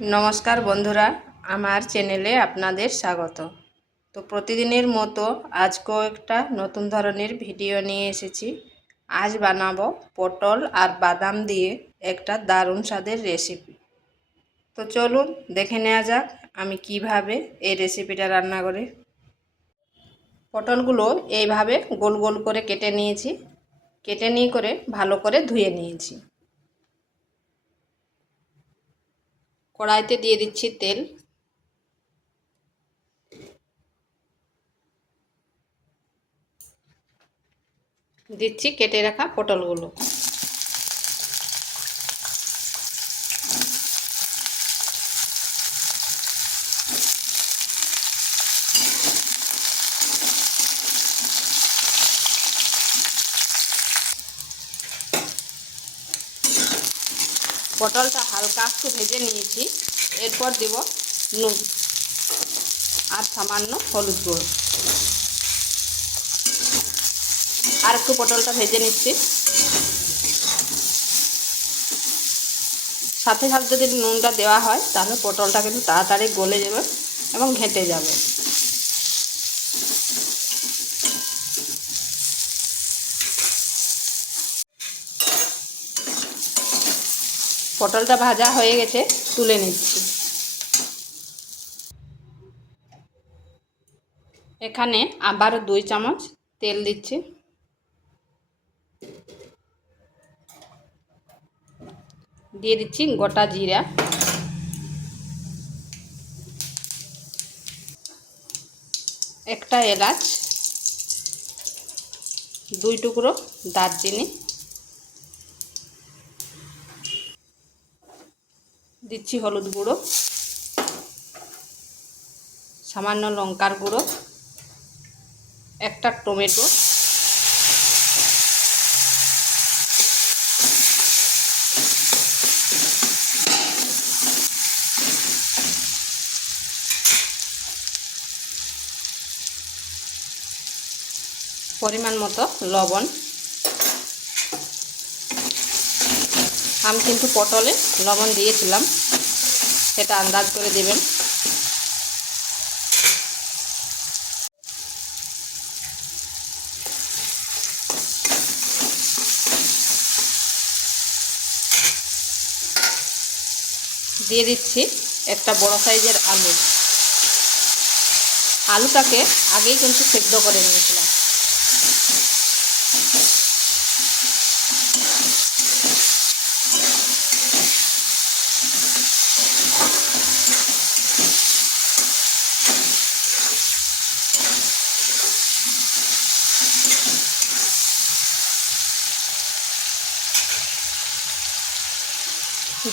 নমস্কার বন্ধুরা, আমার চ্যানেলে আপনাদের স্বাগত। তো প্রতিদিনের মতো আজকেও একটা নতুন ধরনের ভিডিও নিয়ে এসেছি। আজ বানাবো পটল আর বাদাম দিয়ে একটা দারুণ স্বাদের রেসিপি। তো চলুন দেখে নেওয়া যাক আমি কিভাবে এই রেসিপিটা রান্না করি। পটলগুলো এইভাবে গোল গোল করে কেটে নিয়েছি। কেটে নিয়ে করে ভালো করে ধুয়ে নিয়েছি। কড়াইতে দিয়ে দিচ্ছি তেল। দিচ্ছি কেটে রাখা পটলগুলো। পটলটা হালকা একটু ভেজে নিয়েছি। এরপর দেব নুন আর সামান্য হলুদ গুঁড়ো। আর একটু পটলটা ভেজে নিচ্ছি। সাথে সাথে যদি নুনটা দেওয়া হয় তাহলে পটলটা কিন্তু তাড়াতাড়ি গলে যাবে এবং ঘেঁটে যাবে। পটলটা ভাজা হয়ে গেছে, তুলে নিচ্ছি। এখানে আবার 2 চামচ তেল দিচ্ছি। দিয়ে দিচ্ছি গোটা জিরা, একটা এলাচ, 2 টুকরো দারচিনি, দিচ্ছি হলুদ গুঁড়ো, সামান্য লঙ্কার গুঁড়ো, একটা টমেটো, পরিমাণ মতো লবণ। আমি কিন্তু পটলে লবণ দিয়েছিলাম, সেটা আন্দাজ করে দেবেন। দিয়ে দিচ্ছি একটা বড় সাইজের আলু। আলুটাকে আগেই কিন্তু সেদ্ধ করে নিয়েছিলাম।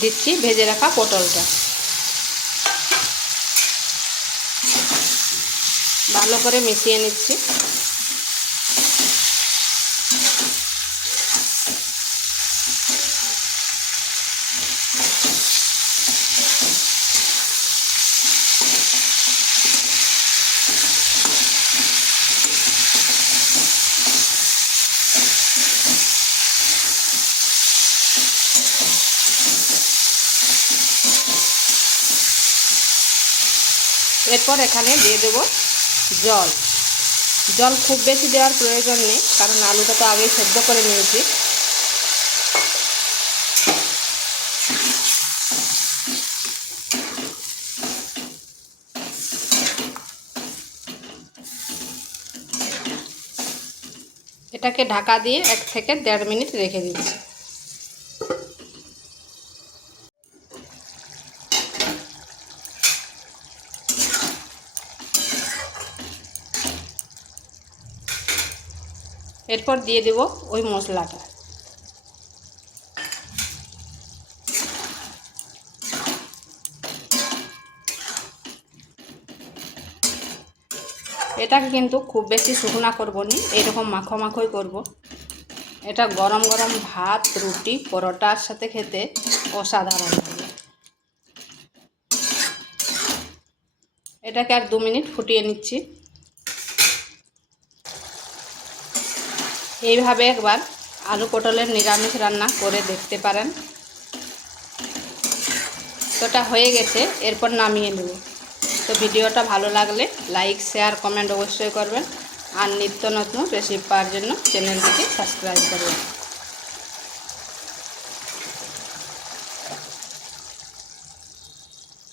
দিচ্ছি ভেজে রাখা পটলটা। ভালো করে মিশিয়ে নিচ্ছি। এরপর এখানে দিয়ে দেব জল। জল খুব বেশি দেওয়ার প্রয়োজন নেই, কারণ আলুটা তো আগেই সেদ্ধ করে নিয়েছি। এটাকে ঢাকা দিয়ে 1 থেকে 1.5 মিনিট রেখে দিচ্ছি। এরপর দিয়ে দেব ওই মশলাটা। এটাকে কিন্তু খুব বেশি শুকনা করব না, এরকম মাখো মাখোই করব। এটা গরম গরম ভাত, রুটি, পরোটার সাথে খেতে অসাধারণ লাগে। এটাকে আর 2 মিনিট ফুটিয়ে নিচ্ছি। এইভাবে একবার আলু পটলের নিরামিষ রান্না করে দেখতে পারেন। তো এটা হয়ে গেছে, এরপর নামিয়ে নেব। তো ভিডিওটা ভালো লাগলে লাইক শেয়ার কমেন্ট অবশ্যই করবেন, আর নিত্য নতুন রেসিপি পাওয়ার জন্য চ্যানেলটিকে সাবস্ক্রাইব করবেন।